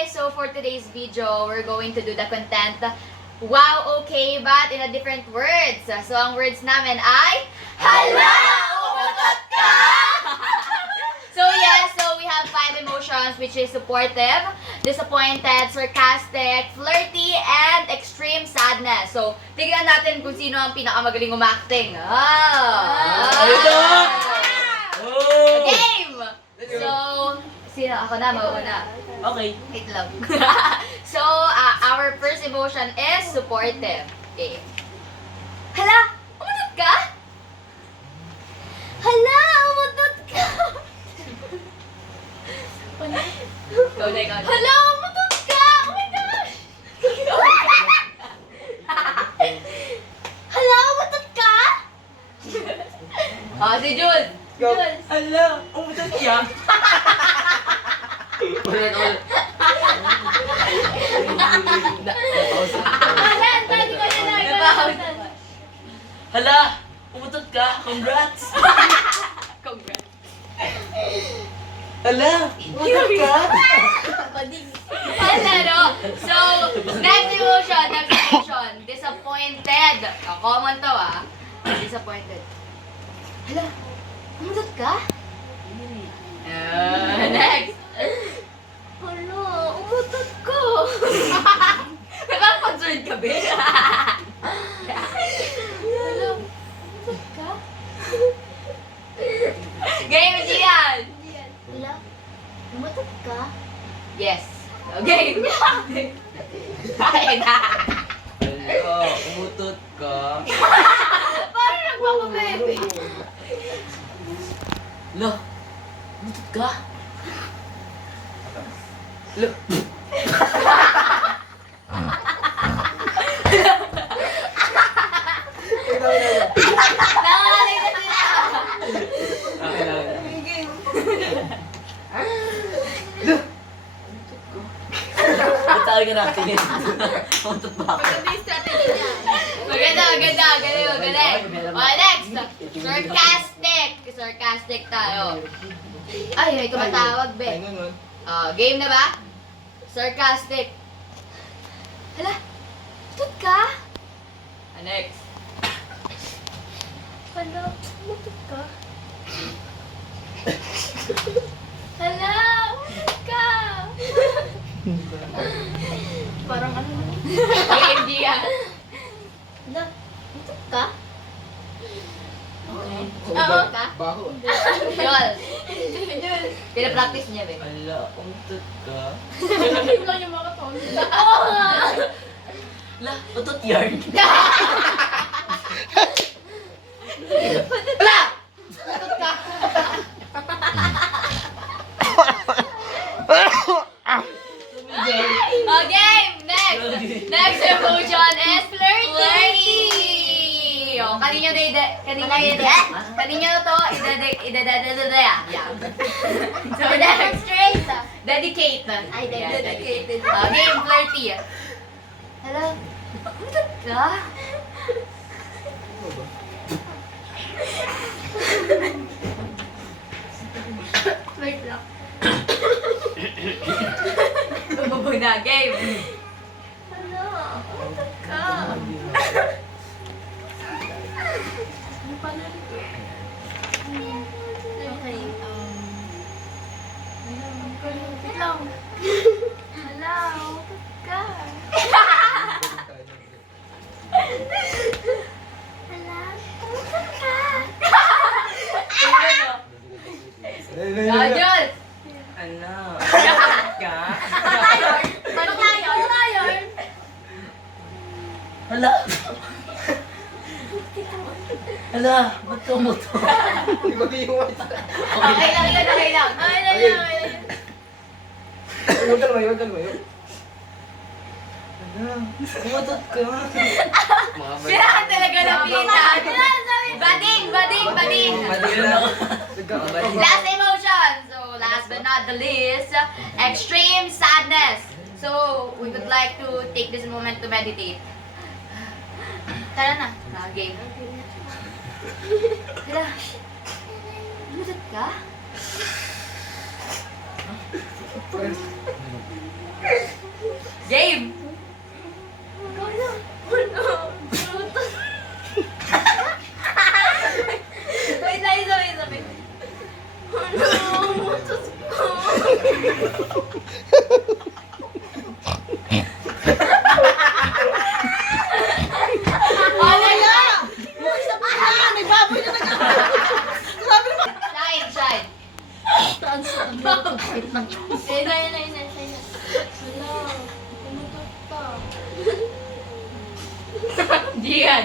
guys! So for today's video, we're going to do the content wow, okay, but in a different words. So ang words namin ay Hala! Umutot ka! So yes, so we have 5 emotions which is supportive, disappointed, sarcastic, flirty, and extreme sadness. So tignan natin kung sino ang pinakamagaling umacting. Game! So, sino? Ako na, mauuna. Okay. Wait lang. So, our first emotion is supportive. Okay. Hala! Umutot ka? Hala! Umutot ka! Go na, ikaw. Hala! Umutot ka! Oh my gosh! Hala! Umutot ka? Si Jules. Jules. Hala, umutot ka. Hala, umutot ka. Congrats. Congrats. Hala, umutot ka. Hala, no? So, next emotion, disappointed. Common to, disappointed. Hala, umutot ka? Next. Hala, umutot ka. Nakapag-concerned ka, be? Hala, umutot ka? Game, Gian! Hala, umutot ka? Yes. Okay. Ay na. Hala, umutot ka. Parang nagpapabebe. Hala, umutot ka. Hala. Nangalay na sila. Okay lang. Tawag ka natin yun. Umutot ba ako? Maganda. Galing. Next. Sarcastic. Sarcastic tayo. Ay, may tumatawag, be. Game na ba? Sarcastic. Hala, tut ka? Next. Hala, tut ka? Hala, tut ka? Parang ano? Game, Gian. Hala, tut ka? Oo ka? Baho. Yol. Pinapractice niya, be. Hala, umutot ka. Hindi lang yung mga tone. Hala, utot yarn. Hala! Tut ka? Okay, next! Next emotion is flirty! Kanina to, So next, dedicate. Ay, dedicated. Game, flirty. Hello? Umutot ka? Wait lang. Bubog na, game. Hello? Umutot ka? Ano pala ito? Okay, wait lang. Hello? Umutot ka? Hello? Umutot ka? Jules! Hala, umutot ka. Ano tayo? Hala. Hala, ba't ka umutot? Okay lang. Huwag ka lumayo. Hala, umutot ka. Kailangan talaga napitan. Bading. Last emotion. So, last but not the least, extreme sadness. So, we would like to take this moment to meditate. Tara na. Game. Hala. Umutot ka? May baboy na Shine, shine. Di yan.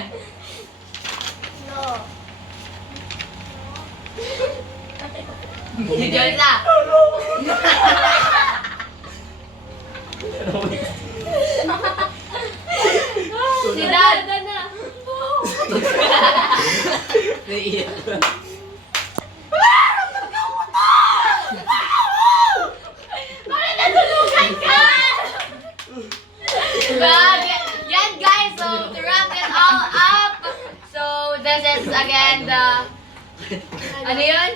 Si Joyce Si Dad. Naiiyak ka. But, yan guys, so to wrap it all up, so this is again the, ano yun?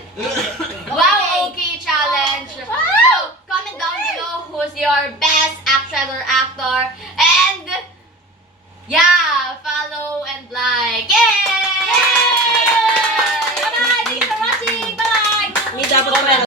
Wow, okay challenge. So, comment down below who's your best actress or actor. And, yeah,